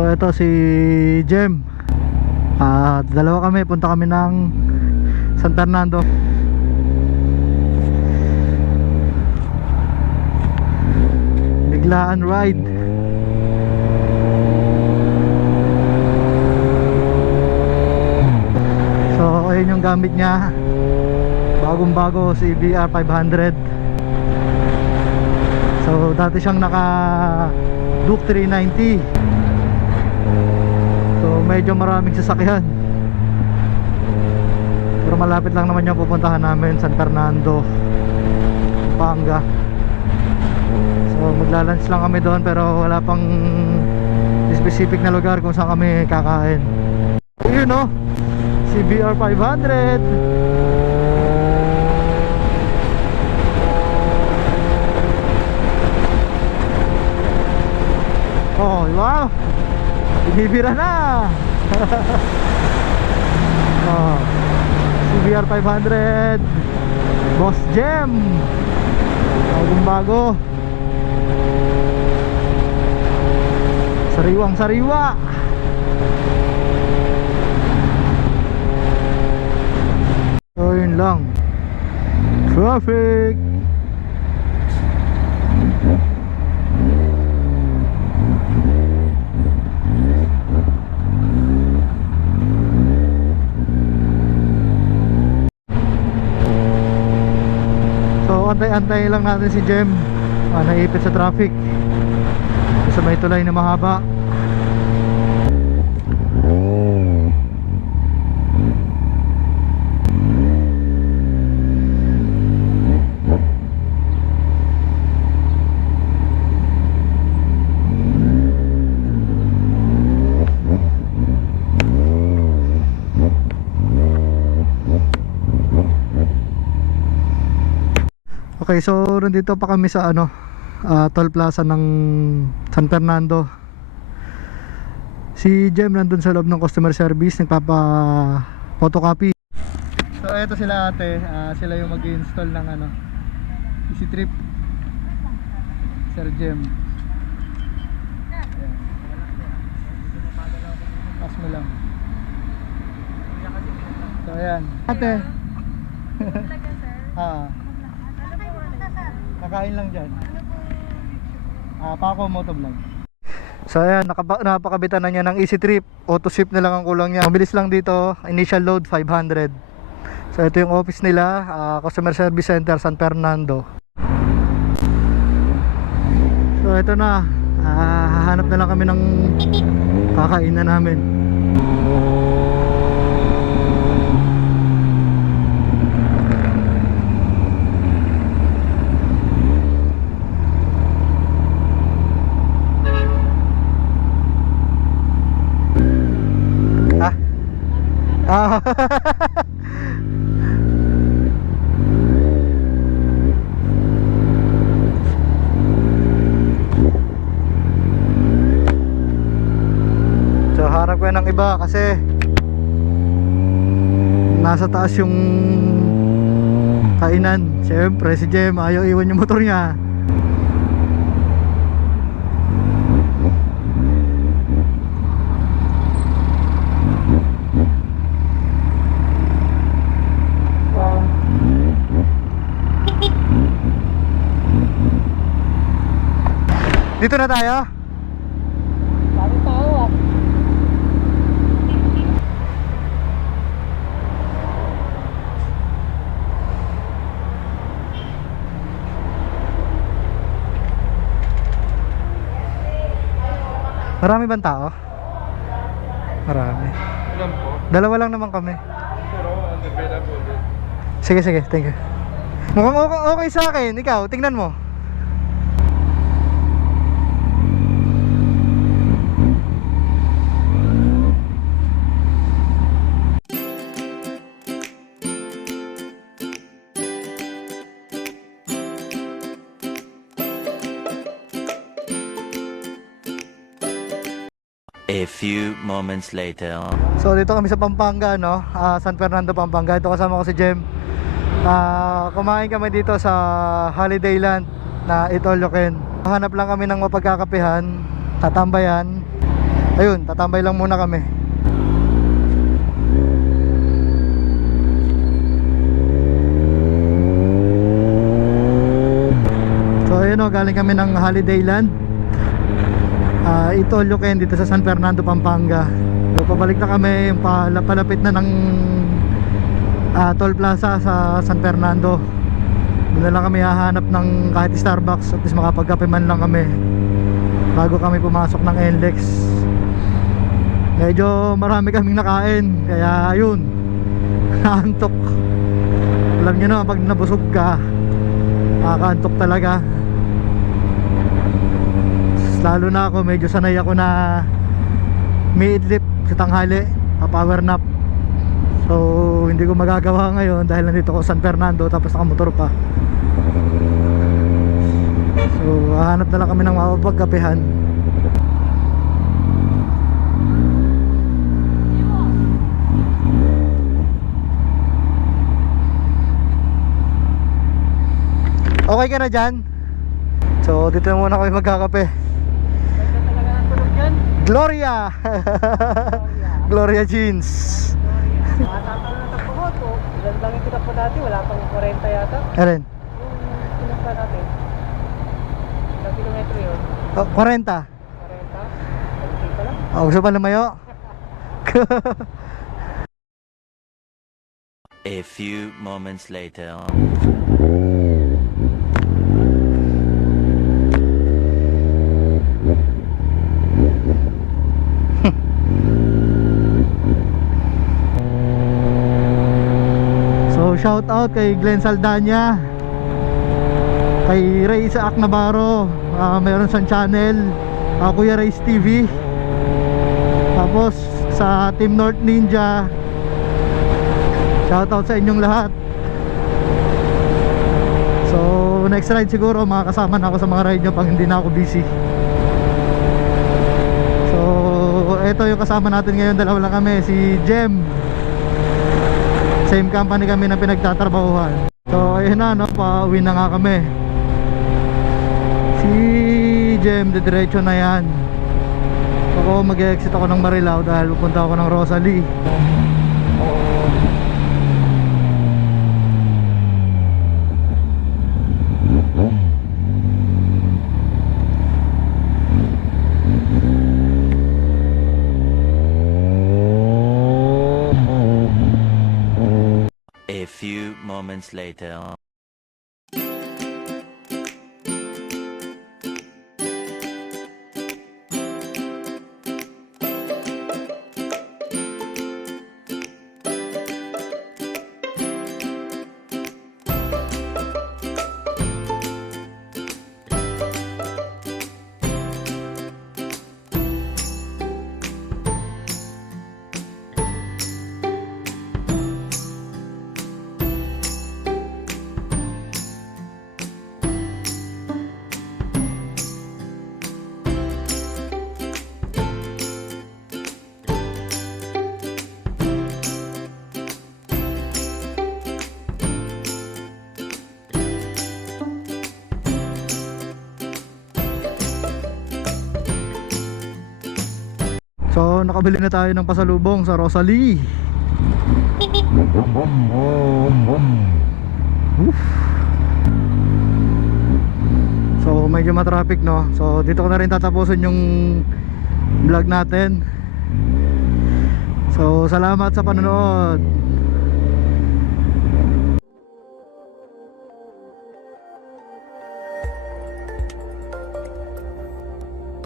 So ito si Jem. At dalawa kami, punta kami ng San Fernando. Biglaan ride. So ayun yung gamit niya. Bagong bago CBR 500. So dati siyang naka Duke 390. Medyo maraming sasakyan. Pero malapit lang naman yung pupuntahan namin San Fernando, Pampanga. So maglalunch lang kami doon pero wala pang specific na lugar kung saan kami kakain. Yun no, CBR 500. Oh, wow! Binibira na! oh, CBR 500 Boss Gem Bagong bago. Sariwang sariwa. So yun lang. Traffic So antay-antay lang natin si Jem. Ah, Naipit sa traffic. Sa may tulay na mahaba Okay, so nandito pa kami sa ano, ah, toll plaza ng San Fernando. Si Jem nandun sa loob ng customer service, nagpapa photocopy. So eto sila ate, ah, sila yung mag-install ng ano, Easy Trip. Sir Jem. Pass mo lang. So ayan. Ate. ah. Kakain lang dyan. Ah, Paco Motovlog. So ayan, nakapa- napakabitan na niya ng Easy Trip. Auto ship na lang ang kulang niya. Mabilis lang dito. Initial load 500. So ito yung office nila, ah, Customer Service Center San Fernando. So ito na. Ah, hahanap na lang kami ng kakainan namin. Ah. Ah. Ko ng iba kasi nasa taas yung kainan. Siyempre si Jem ayaw iwan yung motor niya. Dito na tayo? Parang tao ah. Marami bang tao? Marami. Ilan po? Dalawa lang naman kami. Pero unavailable din. Sige, sige. Thank you. Mukhang okay, okay sa akin. Ikaw, tingnan mo. A few moments later. So dito kami sa Pampanga no, Ah, San Fernando Pampanga. Ito kasama ko si Jem. Ah, kumain kami dito sa Holiday Land na Itoloken. Hanap lang kami ng mapagkakapihan, tatambayan. Ayun, tatambay lang muna kami. So ayun o, galing kami ng Holiday Land. Ah, ito Luquen dito sa San Fernando, Pampanga. So pabalik na kami, palapit na ng ah, toll plaza sa San Fernando. Doon na lang kami hahanap ng kahit Starbucks at least makapagkape man lang kami bago kami pumasok ng NLEX. Medyo marami kaming nakain kaya ayun. Naantok. Alam niyo na pag nabusog ka, nakakaantok talaga. Lalo na ako, medyo sanay ako na may idlip sa tanghali, a power nap. So, hindi ko magagawa ngayon dahil nandito sa San Fernando tapos nakamotor pa. So, hahanap na lang kami ng mapapagkapehan. Okay ka na dyan? So, dito na muna kami magkakape. Ganda talaga ng tulog dyan. Gloria! Gloria Jeans. Matatanong ng tapos ko. Ilan lang yung tinakbo dati, wala pang 40 yata. Alin? Yung tinakbo natin. Ilang kilometro yun? Oh, 40. 40? Hindi pa lang. Oh, gusto pa lumayo? A few moments later. So shout out kay Glenn Saldana Kay Ray Isaac Navarro Ah, Meron siyang channel ah, Kuya Ray's TV Tapos sa Team North Ninja Shout out sa inyong lahat. So next ride siguro makakasama na ako sa mga ride nyo pag hindi na ako busy. So eto yung kasama natin ngayon Dalawa lang kami Si Jem same company kami na pinagtatrabahuhan. So ayun na no? Pauwi na nga kami. Si Jem diretso na yan. Ako mag-exit ako ng Marilao dahil pupunta ako ng Rosalie moments later. So nakabili na tayo ng pasalubong sa Rosalie. So medyo matraffic no? So dito ko na rin tatapusin yung vlog natin. So salamat sa panonood